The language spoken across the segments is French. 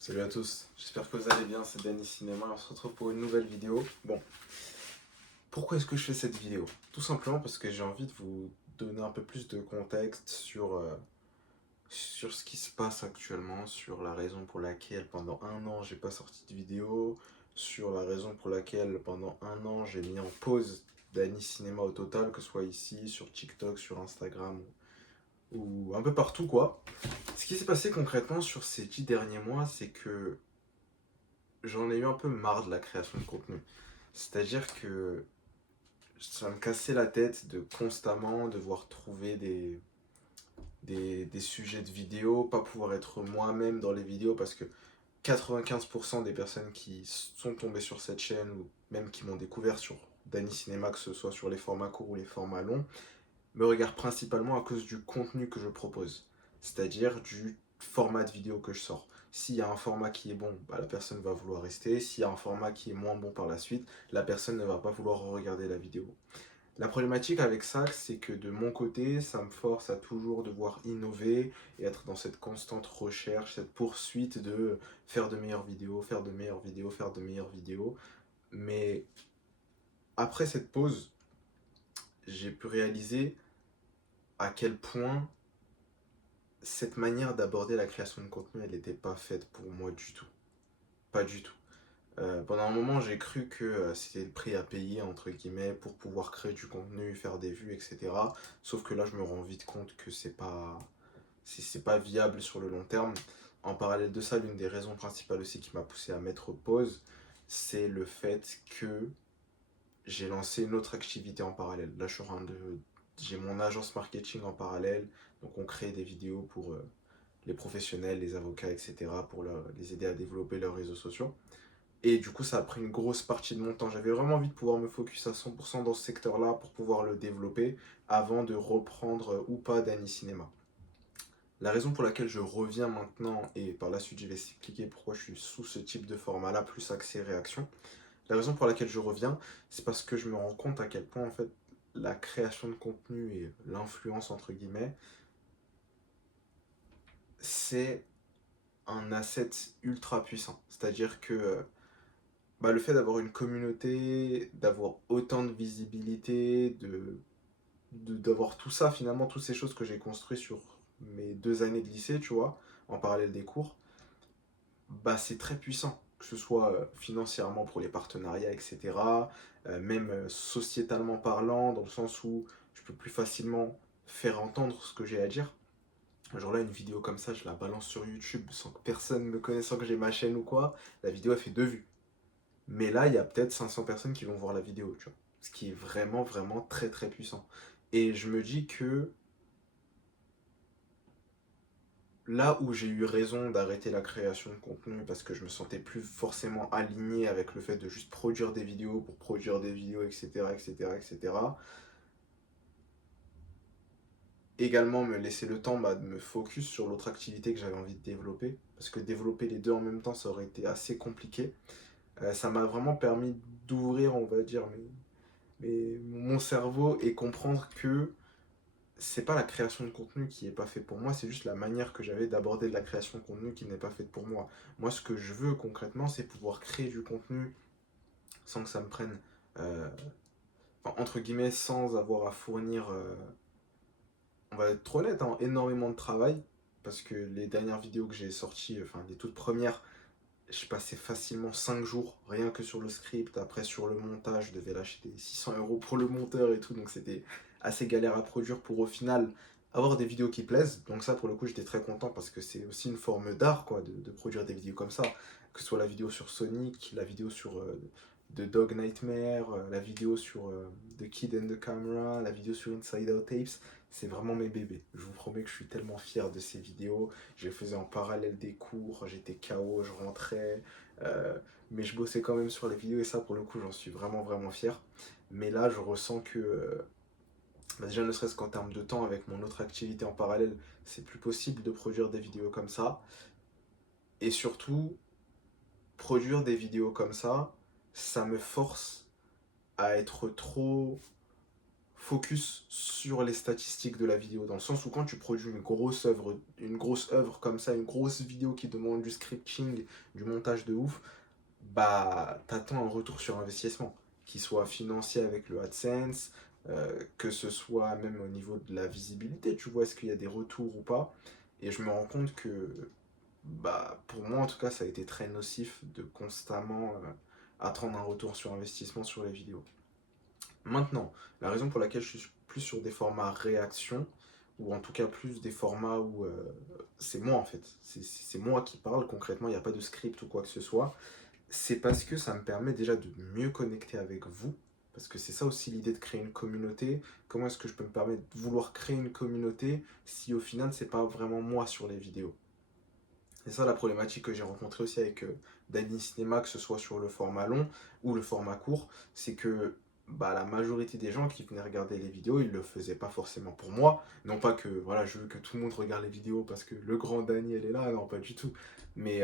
Salut à tous, j'espère que vous allez bien, c'est Danny Cinéma, on se retrouve pour une nouvelle vidéo. Bon, pourquoi est-ce que je fais cette vidéo? Tout simplement parce que j'ai envie de vous donner un peu plus de contexte sur ce qui se passe actuellement, sur la raison pour laquelle pendant un an j'ai pas sorti de vidéo, sur la raison pour laquelle pendant un an j'ai mis en pause Danny Cinéma au total, que ce soit ici, sur TikTok, sur Instagram ou un peu partout quoi. Ce qui s'est passé concrètement sur ces 10 derniers mois, c'est que j'en ai eu un peu marre de la création de contenu. C'est-à-dire que ça me cassait la tête de constamment devoir trouver des sujets de vidéos, pas pouvoir être moi-même dans les vidéos parce que 95% des personnes qui sont tombées sur cette chaîne ou même qui m'ont découvert sur Danny Cinéma, que ce soit sur les formats courts ou les formats longs, me regardent principalement à cause du contenu que je propose, c'est-à-dire du format de vidéo que je sors. S'il y a un format qui est bon, bah, la personne va vouloir rester. S'il y a un format qui est moins bon par la suite, la personne ne va pas vouloir regarder la vidéo. La problématique avec ça, c'est que de mon côté, ça me force à toujours devoir innover et être dans cette constante recherche, cette poursuite de faire de meilleures vidéos, faire de meilleures vidéos, faire de meilleures vidéos. Mais après cette pause, j'ai pu réaliser à quel point cette manière d'aborder la création de contenu, elle n'était pas faite pour moi du tout. Pas du tout. Pendant un moment, j'ai cru que c'était le prix à payer, entre guillemets, pour pouvoir créer du contenu, faire des vues, etc. Sauf que là, je me rends vite compte que c'est pas viable sur le long terme. En parallèle de ça, l'une des raisons principales aussi qui m'a poussé à mettre pause, c'est le fait que j'ai lancé une autre activité en parallèle. Là, j'ai mon agence marketing en parallèle, donc on crée des vidéos pour les professionnels, les avocats, etc., pour les aider à développer leurs réseaux sociaux. Et du coup, ça a pris une grosse partie de mon temps. J'avais vraiment envie de pouvoir me focus à 100% dans ce secteur-là pour pouvoir le développer avant de reprendre ou pas Danny Cinéma. La raison pour laquelle je reviens maintenant, et par la suite je vais expliquer pourquoi je suis sous ce type de format-là, plus axé réaction. La raison pour laquelle je reviens, c'est parce que je me rends compte à quel point en fait la création de contenu et l'influence entre guillemets, c'est un asset ultra puissant. C'est-à-dire que bah, le fait d'avoir une communauté, d'avoir autant de visibilité, d'avoir tout ça finalement, toutes ces choses que j'ai construites sur mes 2 années de lycée, tu vois, en parallèle des cours, bah c'est très puissant. Que ce soit financièrement pour les partenariats, etc. Même sociétalement parlant, dans le sens où je peux plus facilement faire entendre ce que j'ai à dire. Genre là, une vidéo comme ça, je la balance sur YouTube sans que personne me connaisse, sans que j'ai ma chaîne ou quoi. La vidéo, elle fait 2 vues. Mais là, il y a peut-être 500 personnes qui vont voir la vidéo, tu vois. Ce qui est vraiment, vraiment très, très puissant. Et je me dis que là où j'ai eu raison d'arrêter la création de contenu parce que je me sentais plus forcément aligné avec le fait de juste produire des vidéos pour produire des vidéos, etc., etc., etc., également me laisser le temps de me focus sur l'autre activité que j'avais envie de développer, parce que développer les deux en même temps, ça aurait été assez compliqué. Ça m'a vraiment permis d'ouvrir, on va dire, mon cerveau et comprendre que c'est pas la création de contenu qui est pas fait pour moi, c'est juste la manière que j'avais d'aborder de la création de contenu qui n'est pas faite pour moi. Moi, ce que je veux concrètement, c'est pouvoir créer du contenu sans que ça me prenne, euh, enfin, entre guillemets, sans avoir à fournir, on va être trop honnête, hein, énormément de travail. Parce que les dernières vidéos que j'ai sorties, enfin les toutes premières, je passais facilement 5 jours rien que sur le script. Après, sur le montage, je devais lâcher des 600 € pour le monteur et tout. Donc, c'était assez galère à produire pour au final avoir des vidéos qui plaisent. Donc, ça, pour le coup, j'étais très content parce que c'est aussi une forme d'art quoi, de produire des vidéos comme ça. Que ce soit la vidéo sur Sonic, la vidéo sur The Dog Nightmare, la vidéo sur The Kid and the Camera, la vidéo sur Inside Out Tapes. C'est vraiment mes bébés. Je vous promets que je suis tellement fier de ces vidéos. Je les faisais en parallèle des cours, j'étais KO, je rentrais, euh, mais je bossais quand même sur les vidéos et ça pour le coup j'en suis vraiment vraiment fier. Mais là je ressens que, bah, déjà ne serait-ce qu'en termes de temps avec mon autre activité en parallèle, c'est plus possible de produire des vidéos comme ça. Et surtout, produire des vidéos comme ça me force à être trop focus sur les statistiques de la vidéo, dans le sens où quand tu produis une grosse œuvre comme ça, une grosse vidéo qui demande du scripting, du montage de ouf, bah t'attends un retour sur investissement, qu'il soit financier avec le AdSense, que ce soit même au niveau de la visibilité, tu vois, est-ce qu'il y a des retours ou pas. Et je me rends compte que, bah, pour moi en tout cas, ça a été très nocif de constamment attendre un retour sur investissement sur les vidéos. Maintenant, la raison pour laquelle je suis plus sur des formats réaction, ou en tout cas plus des formats où c'est moi en fait, c'est moi qui parle concrètement, il n'y a pas de script ou quoi que ce soit, c'est parce que ça me permet déjà de mieux connecter avec vous, parce que c'est ça aussi l'idée de créer une communauté. Comment est-ce que je peux me permettre de vouloir créer une communauté si au final c'est pas vraiment moi sur les vidéos? C'est ça la problématique que j'ai rencontrée aussi avec Dany Cinéma, que ce soit sur le format long ou le format court, c'est que bah, la majorité des gens qui venaient regarder les vidéos, ils le faisaient pas forcément pour moi. Non pas que voilà, je veux que tout le monde regarde les vidéos parce que le grand Dany, elle est là, non pas du tout. Mais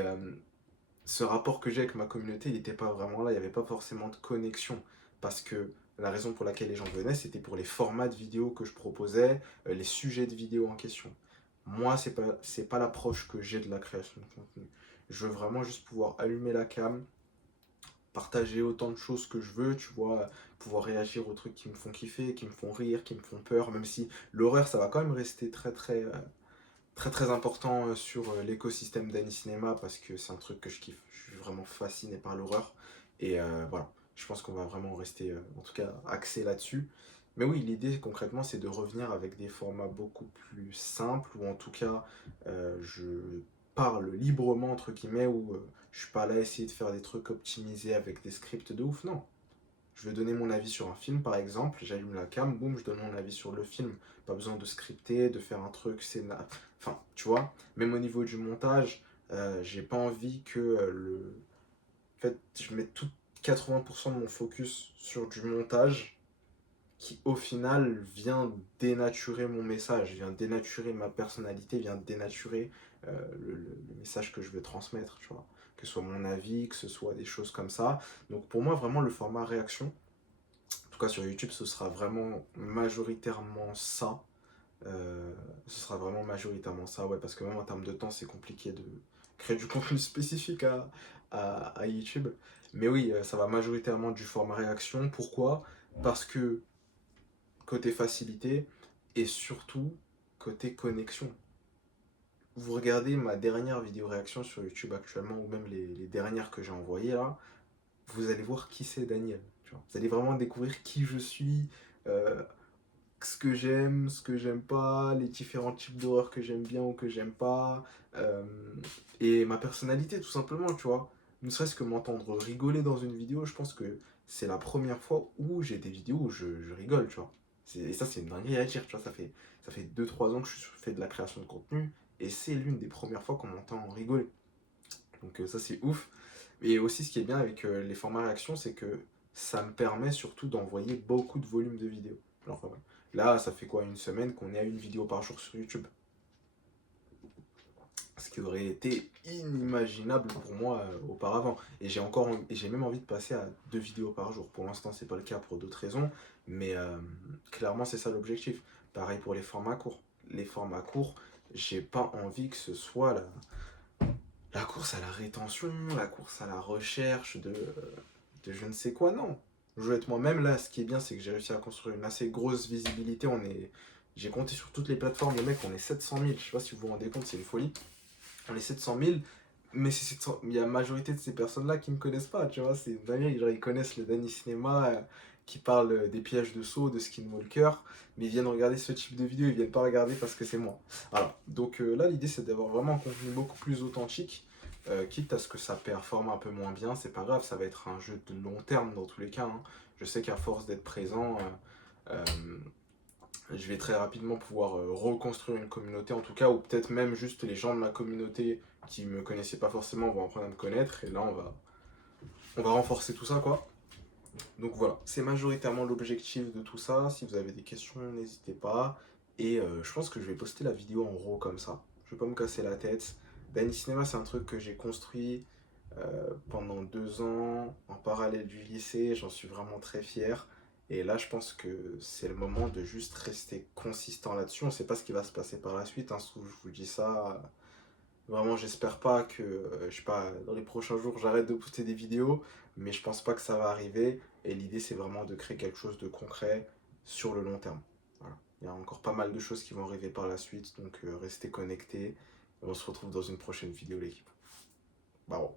ce rapport que j'ai avec ma communauté, il n'était pas vraiment là, il n'y avait pas forcément de connexion. Parce que la raison pour laquelle les gens venaient, c'était pour les formats de vidéos que je proposais, les sujets de vidéos en question. Moi, c'est pas l'approche que j'ai de la création de contenu. Je veux vraiment juste pouvoir allumer la cam, partager autant de choses que je veux, tu vois, pouvoir réagir aux trucs qui me font kiffer, qui me font rire, qui me font peur, même si l'horreur, ça va quand même rester très important sur l'écosystème d'Annie Cinéma parce que c'est un truc que je kiffe. Je suis vraiment fasciné par l'horreur. Et voilà, je pense qu'on va vraiment rester, en tout cas, axé là-dessus. Mais oui, l'idée concrètement, c'est de revenir avec des formats beaucoup plus simples, ou en tout cas, je parle librement, entre guillemets, où je suis pas là à essayer de faire des trucs optimisés avec des scripts de ouf, non. Je veux donner mon avis sur un film, par exemple, j'allume la cam, boum, je donne mon avis sur le film. Pas besoin de scripter, de faire un truc, enfin, tu vois, même au niveau du montage, j'ai pas envie que En fait, je mets tout 80% de mon focus sur du montage qui, au final, vient dénaturer mon message, vient dénaturer ma personnalité, vient dénaturer le message que je veux transmettre, tu vois. Que ce soit mon avis, que ce soit des choses comme ça. Donc pour moi, vraiment, le format réaction, en tout cas sur YouTube, ce sera vraiment majoritairement ça. Ce sera vraiment majoritairement ça, ouais, parce que même en termes de temps, c'est compliqué de créer du contenu spécifique à YouTube. Mais oui, ça va majoritairement du format réaction. Pourquoi? Parce que côté facilité et surtout côté connexion. Vous regardez ma dernière vidéo réaction sur YouTube actuellement, ou même les dernières que j'ai envoyées là, vous allez voir qui c'est Daniel. Tu vois. Vous allez vraiment découvrir qui je suis, euh, ce que j'aime pas, les différents types d'horreur que j'aime bien ou que j'aime pas, euh, et ma personnalité tout simplement, tu vois. Ne serait-ce que m'entendre rigoler dans une vidéo, je pense que c'est la première fois où j'ai des vidéos où je rigole, tu vois. Et ça, c'est une dinguerie à dire, tu vois. Ça fait 2 3 ans que je fais de la création de contenu, et c'est l'une des premières fois qu'on m'entend rigoler. Donc ça, c'est ouf. Et aussi, ce qui est bien avec les formats réaction, c'est que ça me permet surtout d'envoyer beaucoup de volume de vidéos. Alors, là, ça fait quoi, une semaine qu'on est à une vidéo par jour sur YouTube. Ce qui aurait été inimaginable pour moi auparavant. Et j'ai même envie de passer à 2 vidéos par jour. Pour l'instant, c'est pas le cas pour d'autres raisons, mais clairement, c'est ça l'objectif. Pareil pour les formats courts. Les formats courts, j'ai pas envie que ce soit la course à la rétention, la course à la recherche de je ne sais quoi, non. Je veux être moi-même. Là, ce qui est bien, c'est que j'ai réussi à construire une assez grosse visibilité. J'ai compté sur toutes les plateformes, les mecs, on est 700 000. Je sais pas si vous vous rendez compte, c'est une folie. On est 700 000, mais il y a la majorité de ces personnes-là qui me connaissent pas, tu vois. C'est dingue, genre ils connaissent le Dany Cinéma, qui parle des pièges de saut, de Skinwalker, mais ils viennent regarder ce type de vidéo, ils viennent pas regarder parce que c'est moi. Voilà. Donc là, l'idée, c'est d'avoir vraiment un contenu beaucoup plus authentique, quitte à ce que ça performe un peu moins bien, c'est pas grave, ça va être un jeu de long terme dans tous les cas, hein. Je sais qu'à force d'être présent, euh, je vais très rapidement pouvoir reconstruire une communauté, en tout cas, ou peut-être même juste les gens de ma communauté qui me connaissaient pas forcément vont apprendre à me connaître, et là, on va renforcer tout ça, quoi. Donc voilà, c'est majoritairement l'objectif de tout ça. Si vous avez des questions, n'hésitez pas. Et je pense que je vais poster la vidéo en RAW comme ça. Je vais pas me casser la tête. Dany Cinéma, c'est un truc que j'ai construit pendant 2 ans en parallèle du lycée. J'en suis vraiment très fier. Et là, je pense que c'est le moment de juste rester consistant là-dessus. On ne sait pas ce qui va se passer par la suite, hein, je vous dis ça. Vraiment, j'espère pas que, je sais pas, dans les prochains jours, j'arrête de poster des vidéos, mais je pense pas que ça va arriver. Et l'idée, c'est vraiment de créer quelque chose de concret sur le long terme. Voilà. Il y a encore pas mal de choses qui vont arriver par la suite, donc restez connectés. On se retrouve dans une prochaine vidéo, l'équipe. Bah, bon.